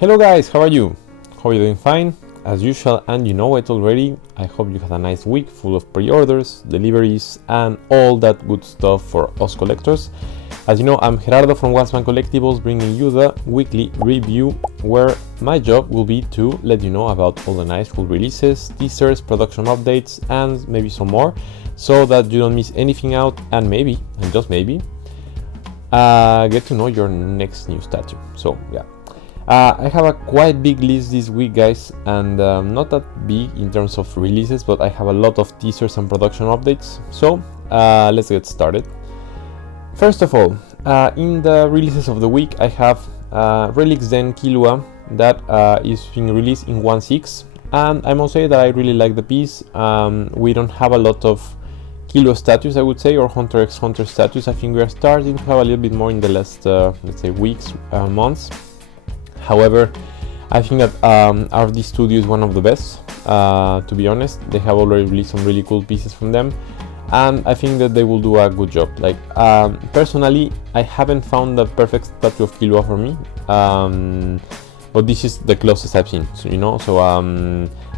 Hello guys, how are you? Hope you're doing fine, as usual, and you know it already. I hope you had a nice week full of pre-orders, deliveries, and all that good stuff for us collectors. As you know, I'm Gerardo from Wasman Collectibles, bringing you the weekly review, where my job will be to let you know about all the nice full releases, teasers, production updates, and maybe some more, so that you don't miss anything out, and maybe, and just maybe, get to know your next new statue. So yeah. I have a quite big list this week, guys, and not that big in terms of releases, but I have a lot of teasers and production updates. So let's get started. First of all, in the releases of the week, I have Relic Zen Killua that is being released in 1/6, and I must say that I really like the piece. We don't have a lot of Killua statues, I would say, or Hunter x Hunter statues. I think we are starting to have a little bit more in the last, let's say, weeks, months. However, I think that RD Studio is one of the best, to be honest. They have already released some really cool pieces from them, and I think that they will do a good job. Like, personally, I haven't found the perfect statue of Killua for me, but this is the closest I've seen, so, you know. So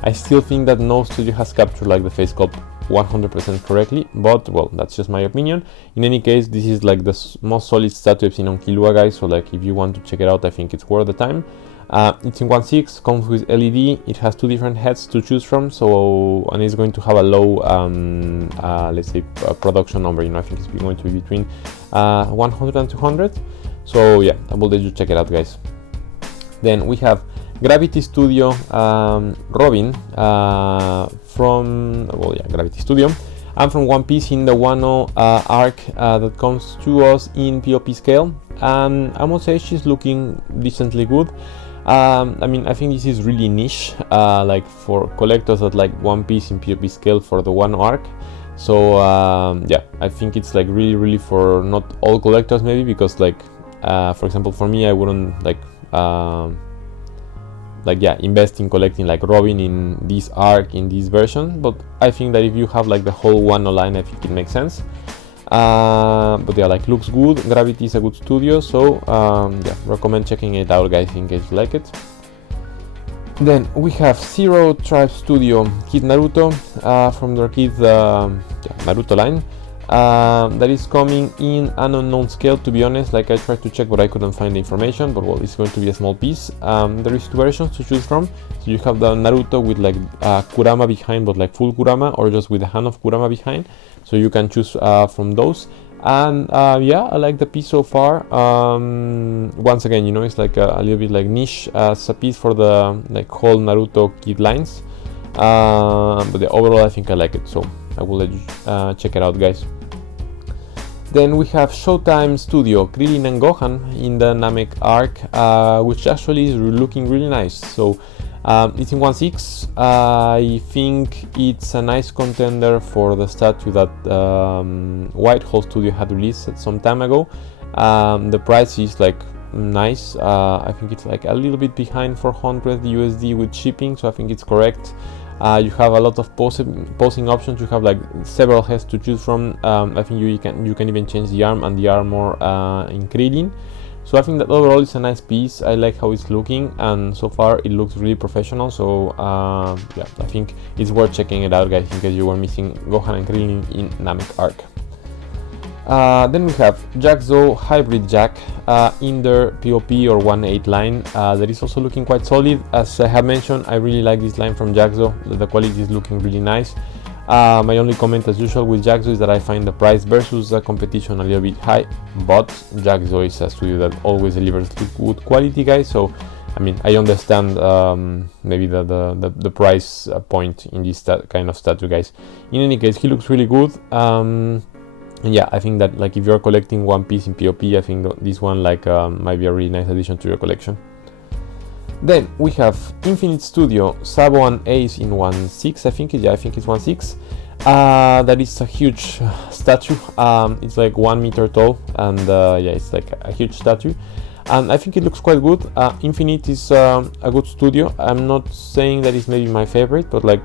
I still think that no studio has captured like the face sculpt 100% correctly, but well, that's just my opinion. In any case, this is like the most solid statue I've seen on Killua, guys, so like if you want to check it out, I think it's worth the time. It's in 1/6, comes with LED, it has two different heads to choose from, so, and it's going to have a low let's say production number, you know. I think it's going to be between 100 and 200, so yeah, I will let you check it out, guys. Then we have Gravity Studio Robin from, well, yeah, Gravity Studio. I'm from One Piece in the Wano arc that comes to us in POP scale, and I must say she's looking decently good. I mean, I think this is really niche, like for collectors that like One Piece in POP scale for the Wano arc. So yeah, I think it's like really for not all collectors, maybe, because like for example, for me, I wouldn't like yeah, invest in collecting like Robin in this arc, in this version, but I think that if you have like the whole Wano line, I think it makes sense. But yeah, like, looks good. Gravity is a good studio, so yeah, recommend checking it out, guys, in case you like it. Then we have Zero Tribe Studio Kid Naruto from their Kid Naruto line. That is coming in an unknown scale, to be honest. Like, I tried to check, but I couldn't find the information, but well, it's going to be a small piece. There is two versions to choose from, so you have the Naruto with like Kurama behind, but like full Kurama, or just with the hand of Kurama behind, so you can choose from those. And yeah, I like the piece so far. Once again, you know, it's like a little bit like niche as a piece for the like whole Naruto Kid lines, but the overall, I think I like it, so I will let you check it out, guys. Then we have Showtime Studio Krillin and Gohan in the Namek arc, which actually is looking really nice. So it's in 1/6. I think it's a nice contender for the statue that Whitehall Studio had released some time ago. The price is like nice. I think it's like a little bit behind 400 USD with shipping, so I think it's correct. You have a lot of posing options. You have like several heads to choose from. I think you can even change the arm and the armor in Krillin. So I think that overall it's a nice piece. I like how it's looking, and so far it looks really professional. So yeah, I think it's worth checking it out, guys, in case you were missing Gohan and Krillin in Namek arc. Then we have Jackzo Hybrid Jack in their POP or 1/8 line that is also looking quite solid. As I have mentioned, I really like this line from Jackzo. The quality is looking really nice. My only comment, as usual, with Jackzo is that I find the price versus the competition a little bit high, but Jackzo is a studio that always delivers good quality, guys. So I mean, I understand maybe the price point in this kind of statue, guys. In any case, he looks really good. And yeah, I think that like if you're collecting One Piece in POP, I think this one like might be a really nice addition to your collection. Then we have Infinite Studio Sabo and Ace in 1/6. I think it's 1/6. That is a huge statue. It's like 1 meter tall, and yeah, it's like a huge statue, and I think it looks quite good. Infinite is a good studio. I'm not saying that it's maybe my favorite, but like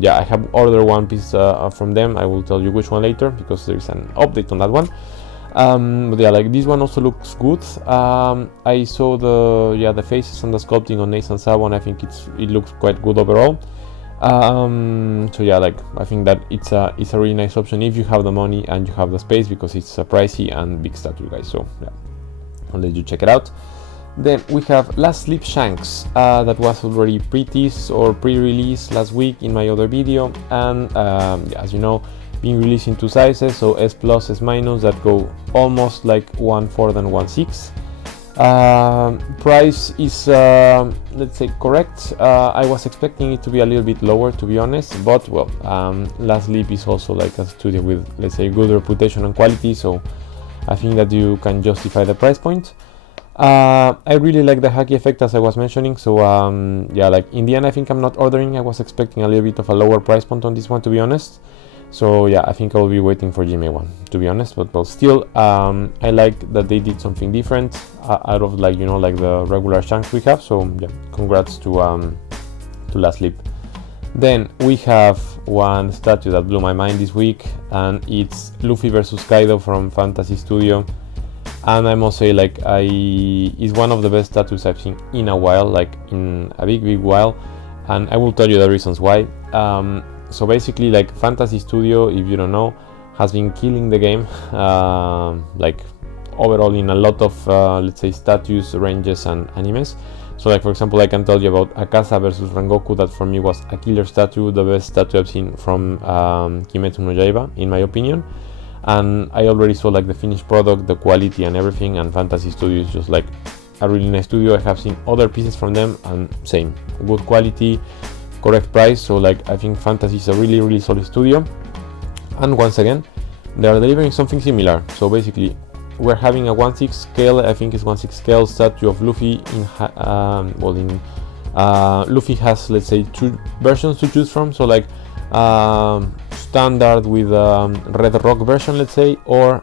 yeah, I have ordered one piece from them. I will tell you which one later, because there is an update on that one. But yeah, like this one also looks good. I saw the faces and the sculpting on Nathan Sabo, and I think it looks quite good overall. So yeah, like I think that it's a really nice option if you have the money and you have the space, because it's pricey and big statue, guys. So yeah, I'll let you check it out. Then we have Last Sleep Shanks, that was already pre-teased or pre-released last week in my other video, and yeah, as you know, being released in 2 sizes, so S plus, S minus, that go almost like 1/4 and 1/6. Price is let's say correct. I was expecting it to be a little bit lower, to be honest, but well, Last Sleep is also like a studio with, let's say, good reputation and quality, so I think that you can justify the price point. I really like the hacky effect, as I was mentioning, so yeah, like in the end I think I'm not ordering. I was expecting a little bit of a lower price point on this one, to be honest. So yeah, I think I will be waiting for GMA one, to be honest, but still, I like that they did something different out of, like, you know, like the regular shanks we have. So yeah, congrats to Last Sleep. Then we have one statue that blew my mind this week, and it's Luffy versus Kaido from Fantasy Studio. And I must say, like, it's one of the best statues I've seen in a while, like in a big while, and I will tell you the reasons why. So basically, like, Fantasy Studio, if you don't know, has been killing the game, like overall in a lot of let's say statues, ranges and animes. So like, for example, I can tell you about Akasa versus Rengoku, that for me was a killer statue, the best statue I've seen from Kimetsu no Yaiba, in my opinion. And I already saw like the finished product, the quality and everything, and Fantasy Studio is just like a really nice studio. I have seen other pieces from them, and same, good quality, correct price. So like, I think Fantasy is a really solid studio, and once again they are delivering something similar. So basically, we're having a 1/6 scale, I think it's 1/6 scale statue of Luffy Luffy has, let's say, 2 versions to choose from. So like, standard with Red Rock version, let's say, or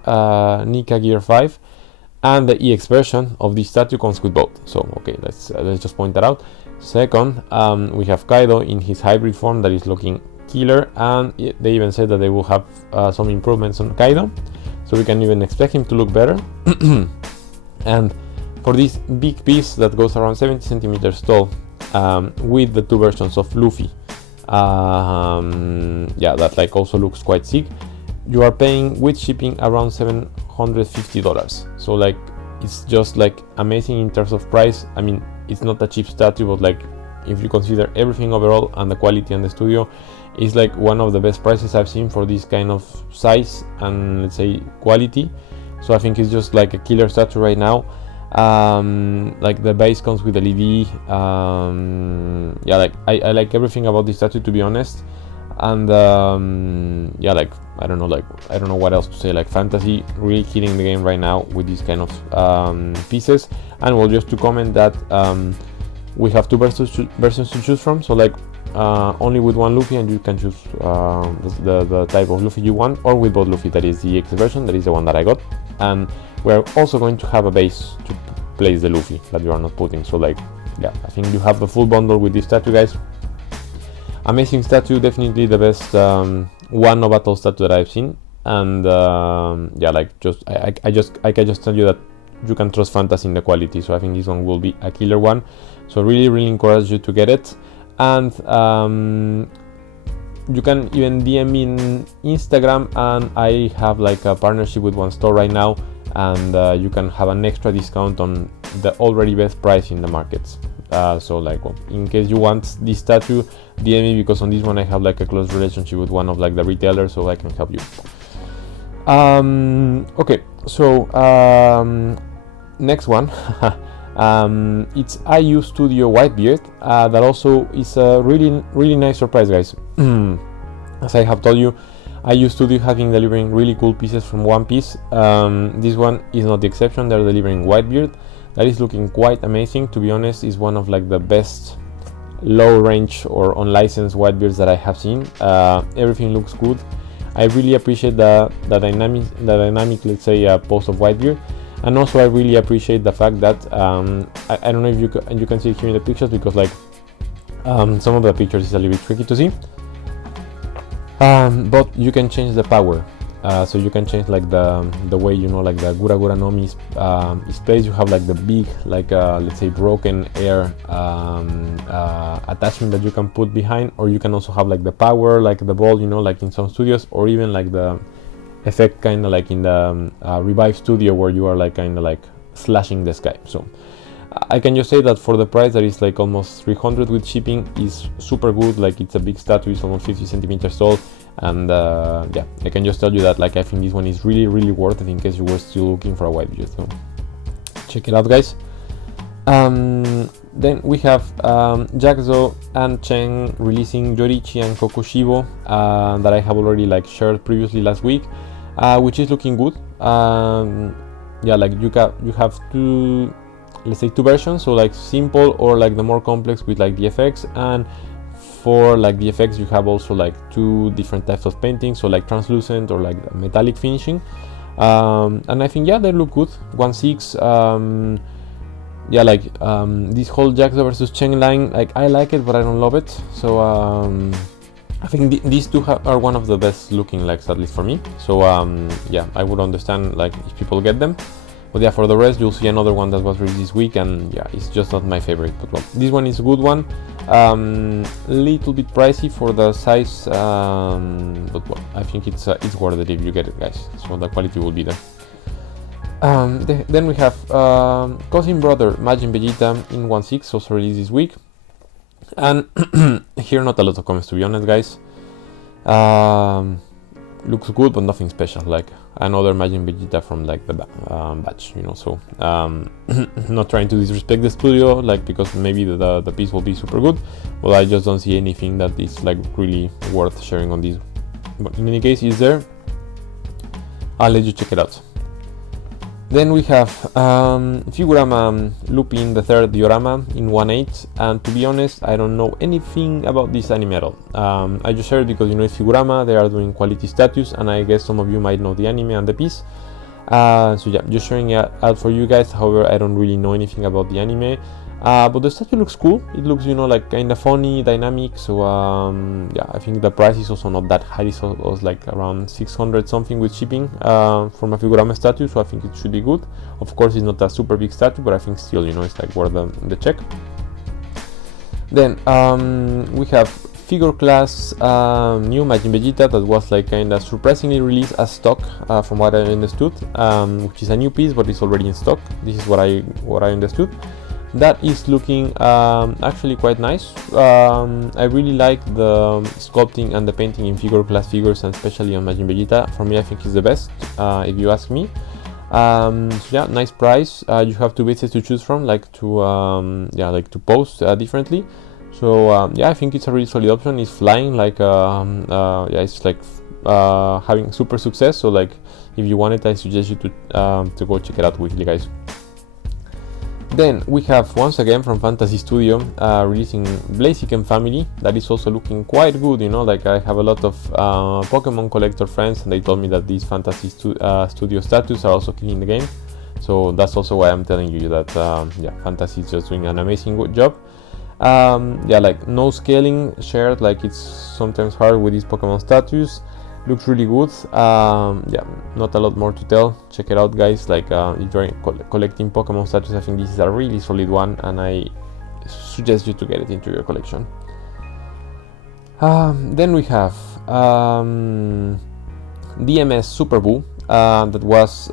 Nika Gear 5, and the EX version of this statue comes with both. So okay, let's just point that out. Second, we have Kaido in his hybrid form that is looking killer, and they even said that they will have some improvements on Kaido, so we can even expect him to look better. And for this big piece that goes around 70 centimeters tall, with the 2 versions of Luffy, yeah, that like also looks quite sick, you are paying with shipping around $750. So like, it's just like amazing in terms of price. I mean, it's not a cheap statue, but like, if you consider everything overall and the quality and the studio, it's like one of the best prices I've seen for this kind of size and, let's say, quality. So I think it's just like a killer statue right now. Like, the base comes with LED. Yeah, like I like everything about this statue, to be honest. And yeah, like, I don't know what else to say. Like, Fantasy really killing the game right now with these kind of pieces. And well, just to comment that we have 2 versions to choose from. So like, only with one Luffy, and you can choose the type of Luffy you want, or with both Luffy, that is the EX version, that is the one that I got. And we're also going to have a base to place the Luffy that you are not putting. So like, yeah, I think you have the full bundle with this statue, guys. Amazing statue, definitely the best one no battle statue that I've seen. And yeah, like, I can just tell you that you can trust Fantasy in the quality. So I think this one will be a killer one. So really encourage you to get it. And you can even DM me in Instagram, and I have like a partnership with one store right now, and you can have an extra discount on the already best price in the markets. So like, well, in case you want this statue, DM me, because on this one I have like a close relationship with one of like the retailers, so I can help you. Okay, so next one. It's IU Studio Whitebeard, that also is a really nice surprise, guys. As I have told you, IU Studio have been delivering really cool pieces from One Piece. This one is not the exception. They're delivering Whitebeard that is looking quite amazing. To be honest, is one of like the best low range or unlicensed Whitebeards that I have seen. Everything looks good. I really appreciate the dynamic, let's say, post of Whitebeard. And also I really appreciate the fact that I don't know if you can see it here in the pictures, because like some of the pictures is a little bit tricky to see, but you can change the power. so you can change like the way, you know, like the Gura Gura no Mi is placed. You have like the big, like let's say broken air attachment that you can put behind, or you can also have like the power, like the ball, you know, like in some studios, or even like the effect kind of like in the Revive studio, where you are like kind of like slashing the sky. So I can just say that for the price that is like almost 300 with shipping, is super good. Like it's a big statue, it's almost 50 centimeters tall, and yeah, I can just tell you that like I think this one is really worth it in case you were still looking for a white view. So check it out, guys. Then we have Jaxo and Chen releasing Yorichi and Kokushibo that I have already like shared previously last week, which is looking good. Yeah, like you have two, let's say two versions, so like simple or like the more complex with like the effects, and for like the effects you have also like two different types of painting, so like translucent or like metallic finishing, and I think yeah, they look good. 1/6. Yeah, like this whole Jaxo versus Chen line, like I like it but I don't love it, so I think these two are one of the best looking legs, at least for me. So yeah, I would understand like if people get them. But yeah, for the rest, you'll see another one that was released this week, and yeah, it's just not my favorite. But well, this one is a good one. Little bit pricey for the size, but well, I think it's worth it if you get it, guys. So the quality will be there. Then we have Cousin Brother Majin Vegeta in 1/6, also released this week. And here not a lot of comments, to be honest, guys. Looks good, but nothing special, like another Majin Vegeta from like the batch, you know. So not trying to disrespect the studio, like, because maybe the piece will be super good, but I just don't see anything that is like really worth sharing on this. But in any case, it's there. I'll let you check it out. Then we have Figurama Lupin the third diorama in 1/8, and to be honest, I don't know anything about this anime at all. I just shared it because, you know, it's Figurama, they are doing quality statues, and I guess some of you might know the anime and the piece. So yeah, just sharing it out for you guys. However, I don't really know anything about the anime. But the statue looks cool. It looks, you know, like kind of funny, dynamic. So yeah, I think the price is also not that high. It was like around 600 something with shipping from a Figurama statue. So I think it should be good. Of course, it's not a super big statue, but I think still, you know, it's like worth the check. Then we have Figure Class new Majin Vegeta that was like kind of surprisingly released as stock, from what I understood, which is a new piece, but it's already in stock. This is what I understood. That is looking actually quite nice. I really like the sculpting and the painting in Figure Class figures, and especially on Majin Vegeta. For me, I think it's the best, if you ask me. So yeah, nice price. You have two bases to choose from, like to yeah, like to post differently. So yeah, I think it's a really solid option. It's flying, like yeah, it's like having super success. So like, if you want it, I suggest you to go check it out quickly, guys. Then we have once again from Fantasy Studio releasing Blaziken Family. That is also looking quite good, you know. Like, I have a lot of Pokemon collector friends, and they told me that these Fantasy Studio statues are also killing the game. So that's also why I'm telling you that yeah, Fantasy is just doing an amazing good job. Yeah, like no scaling shared, like it's sometimes hard with these Pokemon statues. Looks really good. Yeah, not a lot more to tell. Check it out, guys. Like if you're collecting Pokemon statues, I think this is a really solid one, and I suggest you to get it into your collection. Then we have DMS Super Boo that was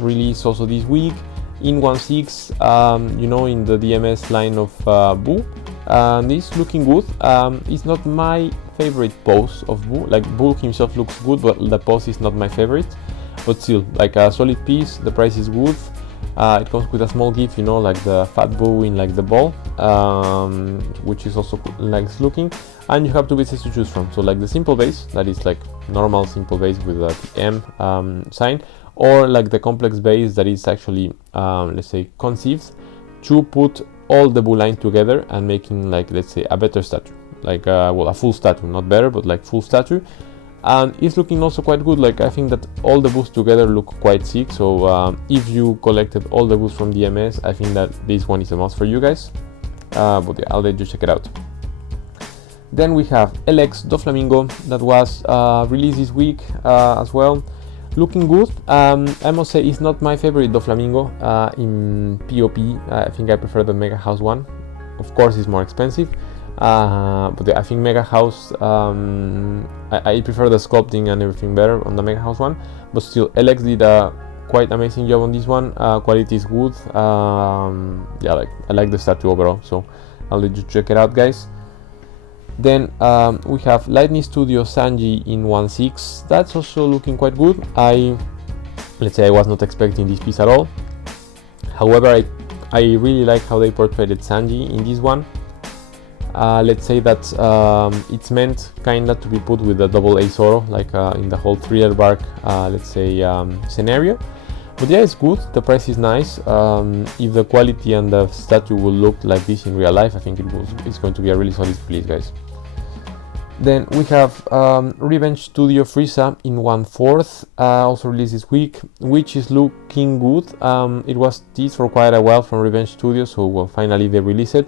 released also this week in 1/6, you know, in the DMS line of Boo. This looking good. It's not my favorite pose of Boo. Like, Boo himself looks good, but the pose is not my favorite. But still, like a solid piece. The price is good. It comes with a small gift, you know, like the fat Boo in like the ball, which is also nice looking. And you have two bases to choose from. So like the simple base, that is like normal simple base with the M sign, or like the complex base that is actually let's say conceived to put all the Boo line together and making, like, let's say a better statue, like well, a full statue, not better, but like full statue. And it's looking also quite good. Like, I think that all the Boos together look quite sick. So if you collected all the Boos from DMS, I think that this one is a must for you guys. But yeah, I'll let you check it out. Then we have LX Doflamingo that was released this week as well. Looking good. I must say it's not my favorite Doflamingo in POP. I think I prefer the Mega House one. Of course, it's more expensive, but I think Mega House, I prefer the sculpting and everything better on the Mega House one. But still, LX did a quite amazing job on this one. Quality is good. Yeah, I like the statue overall, so I'll let you check it out, guys. Then we have Lightning Studio Sanji in 1/6. That's also looking quite good. Let's say I was not expecting this piece at all. However, I really like how they portrayed Sanji in this one. Let's say that it's meant kinda to be put with the double A Zoro, like in the whole thriller bark, let's say, scenario. But yeah, it's good. The price is nice. If the quality and the statue will look like this in real life, I think it's going to be a really solid release, guys. Then we have Revenge Studio Frieza in 1/4, also released this week, which is looking good. It was teased for quite a while from Revenge Studio, so well, finally they released it.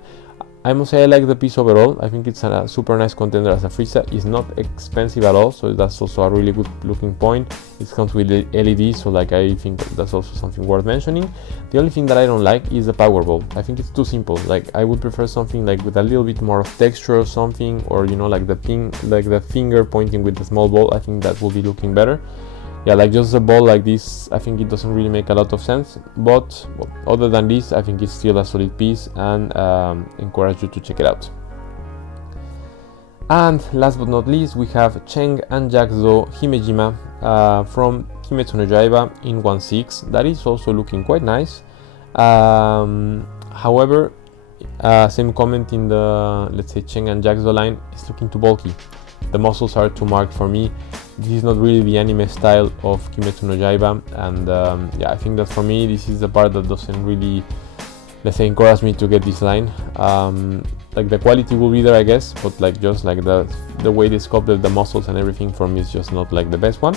I must say I like the piece overall. I think it's a super nice contender as a Frieza. It's not expensive at all, so that's also a really good looking point. It comes with LED, so like I think that's also something worth mentioning. The only thing that I don't like is the power ball. I think it's too simple. Like I would prefer something like with a little bit more of texture or something, or you know, like the finger pointing with the small ball. I think that will be looking better. Yeah, like just a ball like this, I think it doesn't really make a lot of sense. But well, other than this, I think it's still a solid piece, and encourage you to check it out. And last but not least, we have Cheng and Jaxo Himejima from Kimetsu no Yaiba in 1/6. That is also looking quite nice. However, same comment in the, let's say, Cheng and Jaxo line, is looking too bulky. The muscles are too marked for me. This is not really the anime style of Kimetsu no Yaiba, and yeah, I think that for me this is the part that doesn't really, let's say, encourage me to get this line. Like the quality will be there, I guess, but like just like the way they sculpted the muscles and everything, for me is just not like the best one.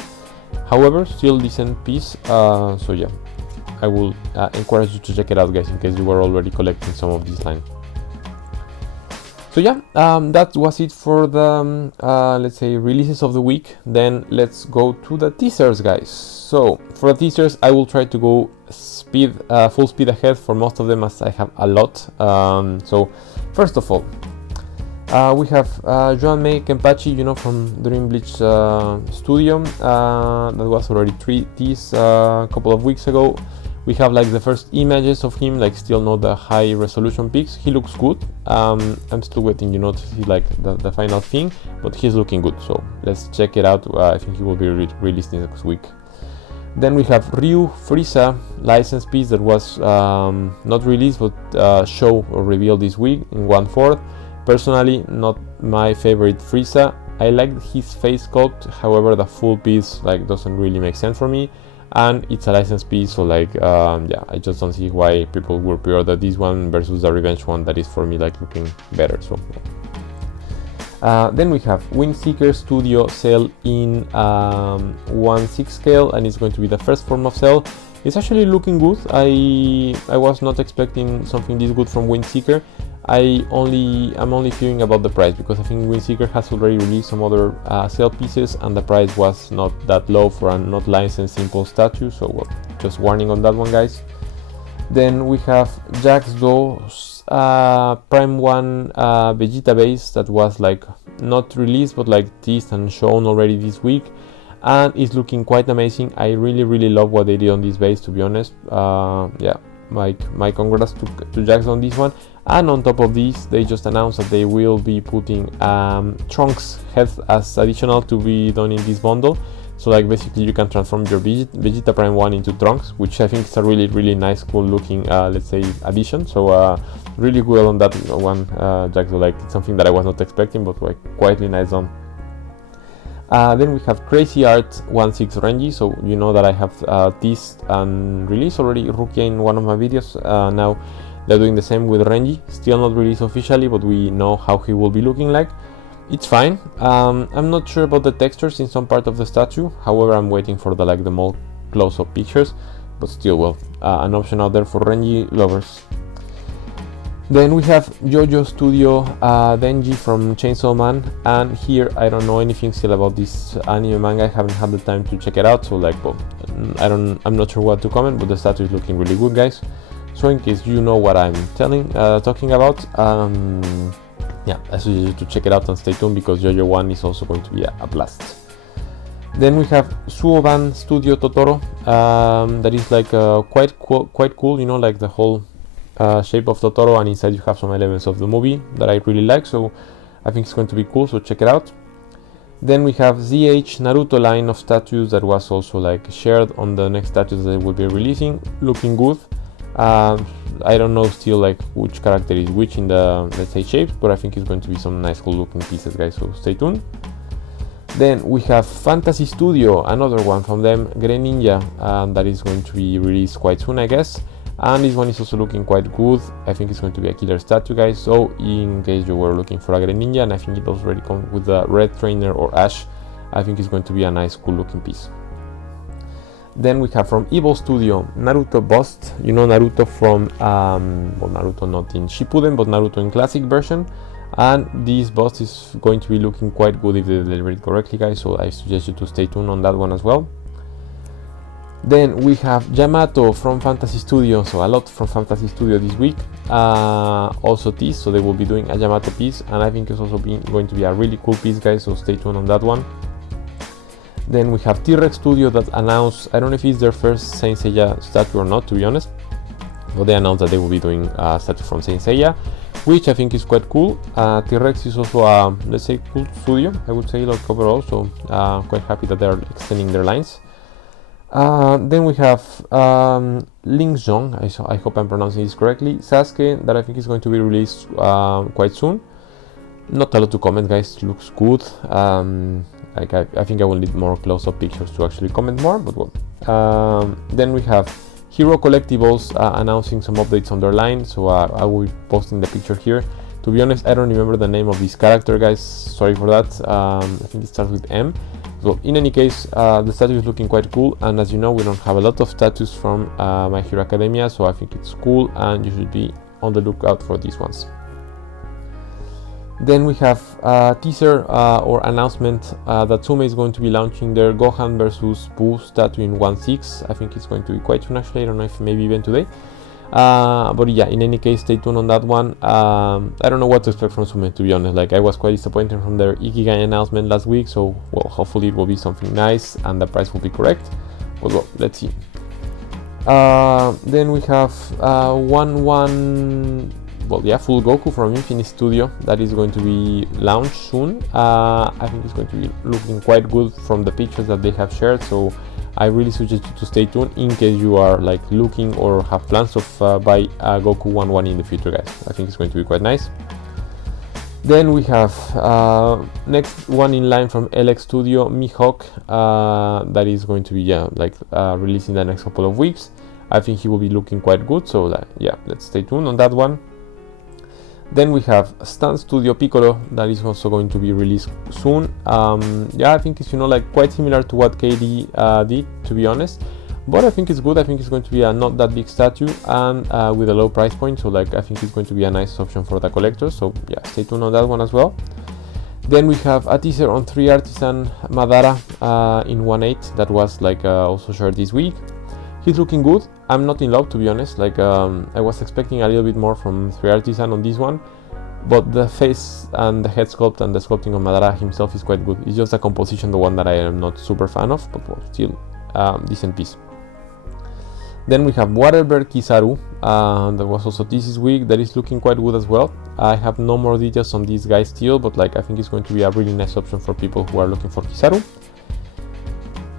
However, still decent piece. So yeah, I will encourage you to check it out, guys, in case you were already collecting some of this line. So yeah, that was it for the let's say releases of the week. Then let's go to the teasers, guys. So for the teasers, I will try to go full speed ahead for most of them, as I have a lot. So first of all, we have Joan Mei Kenpachi, you know, from Dream Bleach Studio. That was already teased a couple of weeks ago. We have like the first images of him, like still not the high resolution pics. He looks good. I'm still waiting, you know, to see like the final thing, but he's looking good. So let's check it out. I think he will be released next week. Then we have Ryu Frieza license piece that was not released, but show or revealed this week in 1/4. Personally, not my favorite Frieza. I like his face sculpt. However, the full piece like doesn't really make sense for me. And it's a license piece, so like yeah, I just don't see why people would pre-order this one versus the Revenge one that is for me like looking better. So then we have Windseeker Studio Cell in 1/6 scale, and it's going to be the first form of Cell. It's actually looking good. I was not expecting something this good from Windseeker. I'm only fearing about the price, because I think Windseeker has already released some other Cell pieces, and the price was not that low for a not licensed simple statue. So well, just warning on that one, guys. Then we have Jaxo's Prime 1 Vegeta base that was like not released, but like teased and shown already this week, and it's looking quite amazing. I really love what they did on this base, to be honest. Yeah, my congrats to Jax on this one. And on top of this, they just announced that they will be putting Trunks head as additional to be done in this bundle. So like basically you can transform your Vegeta Prime 1 into Trunks, which I think is a really nice, cool looking let's say addition. So really good on that one, Jaxo. Like it's something that I was not expecting, but like quietly nice done. Then we have Crazy Art 1/6 Renji. So you know that I have teased and released already Rukia in one of my videos. Now they're doing the same with Renji. Still not released officially, but we know how he will be looking like. It's fine. I'm not sure about the textures in some part of the statue. However, I'm waiting for the more close-up pictures. But still, well, an option out there for Renji lovers. Then we have JoJo Studio Denji from Chainsaw Man, and here I don't know anything still about this anime manga. I haven't had the time to check it out, so like, well, I'm not sure what to comment, but the statue is looking really good, guys. So in case you know what I'm talking about, yeah, I suggest you to check it out and stay tuned, because JoJo 1 is also going to be a blast. Then we have Suoban Studio Totoro, that is like quite cool, you know, like the whole shape of Totoro, and inside you have some elements of the movie that I really like, so I think it's going to be cool, so check it out. Then we have ZH Naruto line of statues that was also like shared on the next statues they will be releasing, looking good. I don't know still like which character is which in the, let's say, shapes, but I think it's going to be some nice cool looking pieces, guys, so stay tuned. Then we have Fantasy Studio, another one from them, Greninja, that is going to be released quite soon, I guess. And this one is also looking quite good. I think it's going to be a killer statue, guys, so in case you were looking for a Greninja, and I think it already comes with the red trainer or Ash, I think it's going to be a nice cool looking piece. Then we have from Evil Studio, Naruto bust, you know, Naruto from, well, Naruto not in Shippuden, but Naruto in classic version, and this bust is going to be looking quite good if they deliver it correctly, guys, so I suggest you to stay tuned on that one as well. Then we have Yamato from Fantasy Studio, so a lot from Fantasy Studio this week, also teased, so they will be doing a Yamato piece, and I think it's also going to be a really cool piece, guys, so stay tuned on that one. Then we have T-Rex Studio that announced, I don't know if it's their first Saint Seiya statue or not, to be honest, but they announced that they will be doing a statue from Saint Seiya, which I think is quite cool. T-Rex is also a, let's say, cool studio, I would say, like overall, so quite happy that they're extending their lines. Then we have Ling Zhong, I hope I'm pronouncing this correctly, Sasuke, that I think is going to be released quite soon. Not a lot to comment, guys, looks good. Like I think I will need more close-up pictures to actually comment more, but well. Then we have Hero Collectibles announcing some updates on their line, so I will be posting the picture here. To be honest, I don't remember the name of this character, guys, sorry for that. I think it starts with M. So in any case, the statue is looking quite cool, and as you know, we don't have a lot of statues from My Hero Academia, so I think it's cool, and you should be on the lookout for these ones. Then we have a teaser or announcement that Tsume is going to be launching their Gohan vs Buu statue in 1/6. I think it's going to be quite soon, actually. I don't know if maybe even today. But yeah, in any case, stay tuned on that one. I don't know what to expect from Tsume, to be honest. Like, I was quite disappointed from their Ikigai announcement last week, so well, hopefully it will be something nice and the price will be correct. But well, let's see. Then we have Full Goku from Infinite Studio that is going to be launched soon. I think it's going to be looking quite good from the pictures that they have shared, so I really suggest you to stay tuned in case you are like looking or have plans of buy Goku 1/1 in the future, guys. I think it's going to be quite nice. Then we have next one in line from LX Studio, Mihawk, that is going to be releasing the next couple of weeks. I think he will be looking quite good, so yeah, let's stay tuned on that one. Then we have Stan Studio Piccolo that is also going to be released soon. Yeah, I think it's, you know, like quite similar to what KD did, to be honest, but I think it's good. I think it's going to be a not that big statue and with a low price point, so like I think it's going to be a nice option for the collectors, so yeah, stay tuned on that one as well. Then we have a teaser on 3 Artisan Madara in 1/8 that was like also shared this week. He's looking good. I'm not in love, to be honest. Like I was expecting a little bit more from 3 Artisan on this one, but the face and the head sculpt and the sculpting of Madara himself is quite good. It's just a composition, the one that I am not super fan of, but well, still decent piece. Then we have Waterberg Kizaru, that was also this week, that is looking quite good as well. I have no more details on this guy still, but like I think it's going to be a really nice option for people who are looking for Kizaru.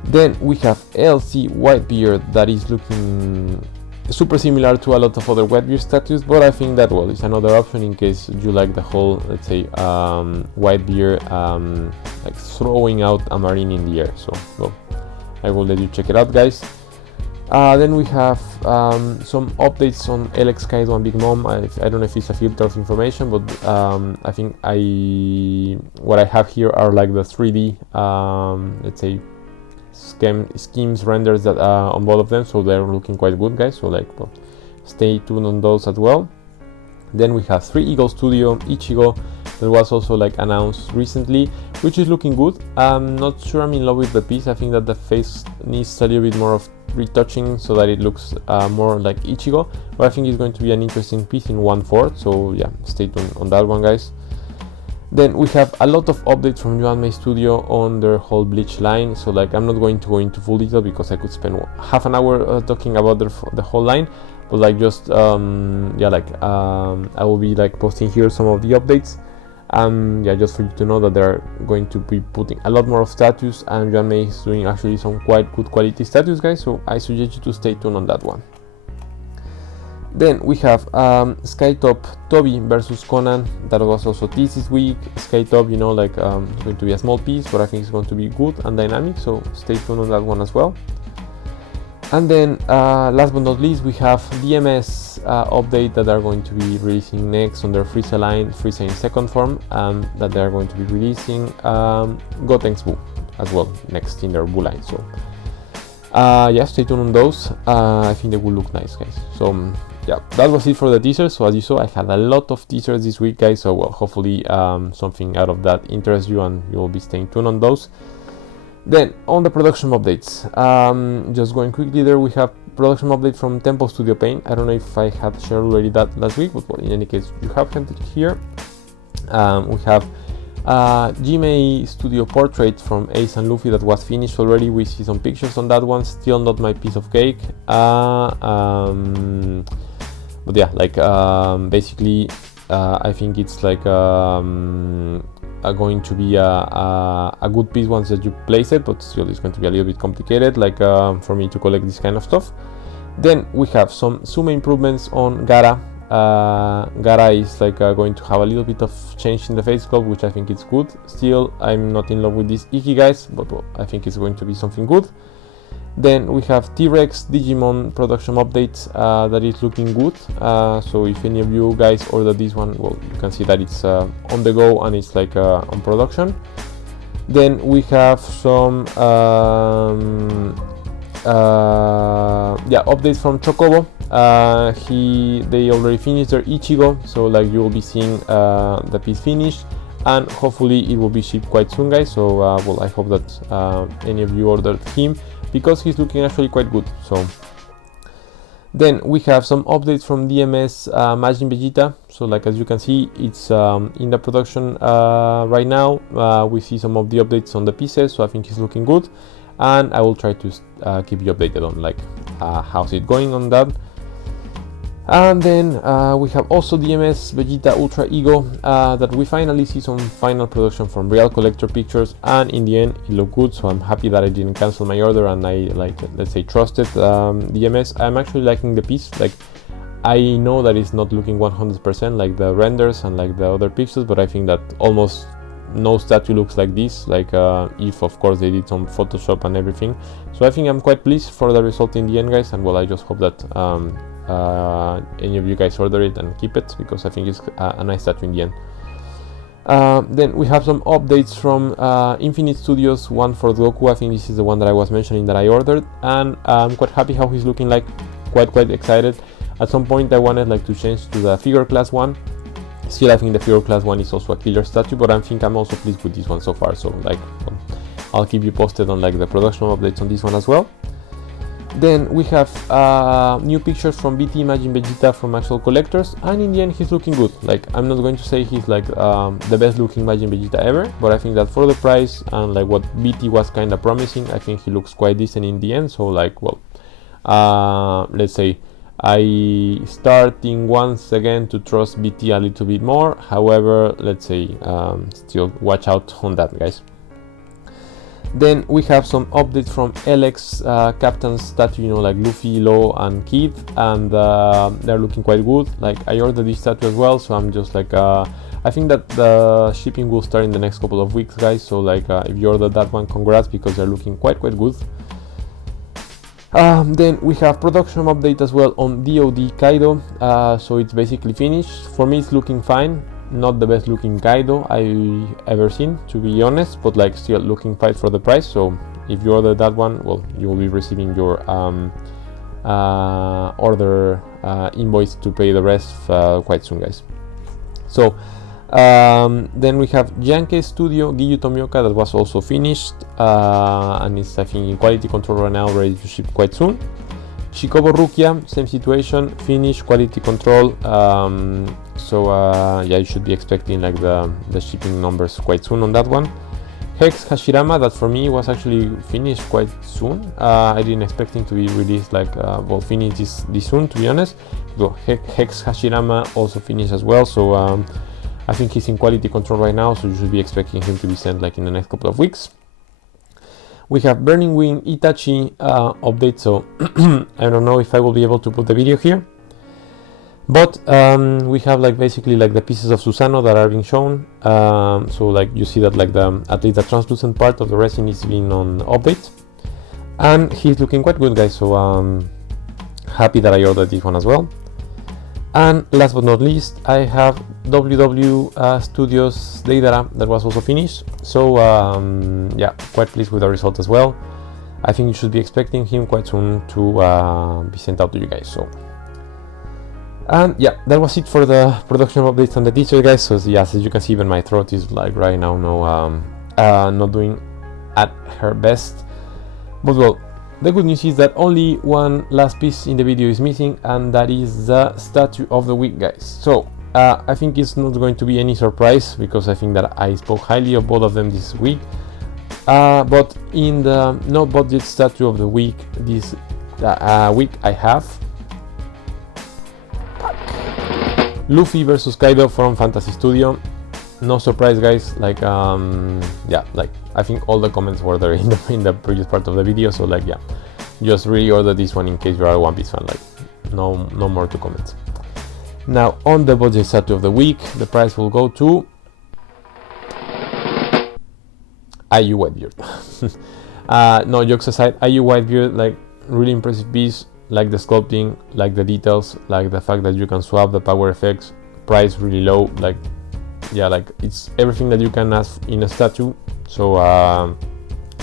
Then we have LC Whitebeard that is looking super similar to a lot of other Whitebeard statues, but I think that, well, it's another option in case you like the whole, let's say, Whitebeard like throwing out a marine in the air. So well, I will let you check it out, guys. Then we have some updates on LX Kaido and Big Mom. I don't know if it's a filter of information, but I think what I have here are like the 3D, let's say, schemes renders that on both of them, so they're looking quite good, guys, so like, well, stay tuned on those as well. Then we have 3 Eagle Studio Ichigo that was also like announced recently, which is looking good. I'm not sure I'm in love with the piece. I think that the face needs a little bit more of retouching so that it looks more like Ichigo, but I think it's going to be an interesting piece in 1/4, so yeah, stay tuned on that one, guys. Then we have a lot of updates from Yuanmei Studio on their whole Bleach line, so like I'm not going to go into full detail because I could spend half an hour talking about the whole line, but like just yeah, like I will be like posting here some of the updates, yeah, just for you to know that they're going to be putting a lot more of status, and Yuanmei is doing actually some quite good quality status, guys, so I suggest you to stay tuned on that one. Then we have Skytop Toby versus Conan. That was also teased this week. Skytop, you know, like it's going to be a small piece, but I think it's going to be good and dynamic, so stay tuned on that one as well. And then last but not least, we have DMS update that they're going to be releasing next on their Frieza line, Frieza in second form, that they're going to be releasing Gotenks Buu as well next in their Buu line. So yeah, stay tuned on those. I think they will look nice, guys. So yeah, that was it for the teasers. So as you saw, I had a lot of teasers this week, guys, so well, hopefully something out of that interests you and you'll be staying tuned on those. Then on the production updates, just going quickly, there we have production update from Tempo Studio Paint. I don't know if I had shared already that last week, but well, in any case, you have it here. We have Jimei Studio Portrait from Ace and Luffy that was finished already. We see some pictures on that one, still not my piece of cake. But yeah, like basically I think it's like going to be a good piece once that you place it, but still it's going to be a little bit complicated, like for me to collect this kind of stuff. Then we have some Sume improvements on Gara. Gara is like going to have a little bit of change in the face sculpt, which I think is good. Still, I'm not in love with this Iki, guys, but well, I think it's going to be something good. Then we have T-Rex Digimon production updates that is looking good. So if any of you guys ordered this one, well, you can see that it's on the go and it's like on production. Then we have some yeah, updates from Chocobo. They already finished their Ichigo, so like you will be seeing the piece finished, and hopefully it will be shipped quite soon, guys. So well, I hope that any of you ordered him, because he's looking actually quite good. So then we have some updates from DMS Majin Vegeta. So like as you can see, it's in the production right now. We see some of the updates on the pieces, so I think he's looking good, and I will try to keep you updated on like how's it going on that. And then we have also DMS Vegeta Ultra Ego that we finally see some final production from Real Collector Pictures, and in the end it looked good, so I'm happy that I didn't cancel my order and I, like, let's say, trusted DMS. I'm actually liking the piece. Like, I know that it's not looking 100% like the renders and like the other pictures, but I think that almost no statue looks like this, like if of course they did some Photoshop and everything. So I think I'm quite pleased for the result in the end, guys, and well, I just hope that any of you guys order it and keep it, because I think it's a nice statue in the end. Then we have some updates from Infinite Studios, one for Goku. I think this is the one that I was mentioning that I ordered, and I'm quite happy how he's looking, like quite excited. At some point I wanted like to change to the figure class one. Still, I think the figure class one is also a killer statue, but I think I'm also pleased with this one so far, so like I'll keep you posted on like the production updates on this one as well. Then we have new pictures from BT Majin Vegeta from actual collectors, and in the end he's looking good. Like, I'm not going to say he's like the best looking Majin Vegeta ever, but I think that for the price and like what BT was kind of promising, I think he looks quite decent in the end. So like, well, let's say I starting once again to trust BT a little bit more. However, let's say still watch out on that, guys. Then we have some updates from LX Captain's statue, you know, like Luffy, Law, and Kid, and they're looking quite good. Like, I ordered this statue as well, so I'm just like, I think that the shipping will start in the next couple of weeks, guys. So like, if you ordered that one, congrats, because they're looking quite good. Then we have production update as well on DOD Kaido. So it's basically finished. For me, it's looking fine. Not the best looking Kaido I ever seen, to be honest, but like still looking fine for the price. So if you order that one, well, you will be receiving your order invoice to pay the rest quite soon, guys. So then we have Yankee Studio Giyu Tomioka that was also finished, and it's, I think, in quality control right now, ready to ship quite soon. Shikobo Rukia, same situation, finished, quality control. So yeah, you should be expecting like the shipping numbers quite soon on that one. Hex Hashirama, that for me was actually finished quite soon. I didn't expect him to be released like well, finished this soon, to be honest. So Hex Hashirama also finished as well. So I think he's in quality control right now, so you should be expecting him to be sent like in the next couple of weeks. We have Burning Wing Itachi update, so I don't know if I will be able to put the video here, but we have like basically like the pieces of Susano that are being shown. So like you see that like at least the translucent part of the resin is being on update, and he's looking quite good, guys. So happy that I ordered this one as well. And last but not least, I have WW Studios Deidara that was also finished. So yeah, quite pleased with the result as well. I think you should be expecting him quite soon to be sent out to you guys. So, and yeah, that was it for the production updates and the teaser, guys. So yes, as you can see, even my throat is like right now not doing at her best. But well, the good news is that only one last piece in the video is missing, and that is the statue of the week, guys. So I think it's not going to be any surprise, because I think that I spoke highly of both of them this week. But in the no budget statue of the week this week, I have Luffy versus Kaido from Fantasy Studio. No surprise, guys. Like yeah, like I think all the comments were there in the previous part of the video. So like yeah, just reorder this one in case you are a One Piece fan. Like no more to comment. Now on the budget statue of the week, the price will go to IU Whitebeard. No, jokes aside, IU Whitebeard, like really impressive piece. Like the sculpting, like the details, like the fact that you can swap the power effects. Price really low. Like yeah, like it's everything that you can ask in a statue. So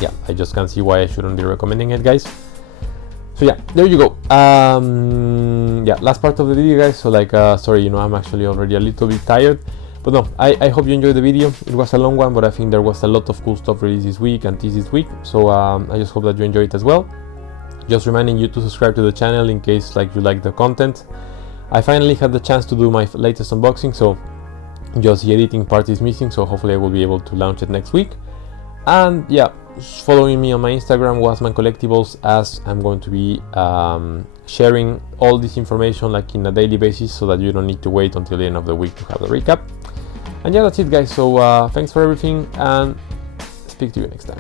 yeah, I just can't see why I shouldn't be recommending it, guys. So yeah, there you go. Yeah, last part of the video, guys. So like sorry, I'm actually already a little bit tired, but no, I hope you enjoyed the video. It was a long one, but I think there was a lot of cool stuff released this week and teased this week. So I just hope that you enjoyed it as well. Just reminding you to subscribe to the channel in case like you like the content. I finally had the chance to do my latest unboxing, so just the editing part is missing, so hopefully I will be able to launch it next week. And yeah, following me on my Instagram, Wasman Collectibles, as I'm going to be sharing all this information like in a daily basis, so that you don't need to wait until the end of the week to have the recap. And yeah, that's it, guys. So thanks for everything, and speak to you next time.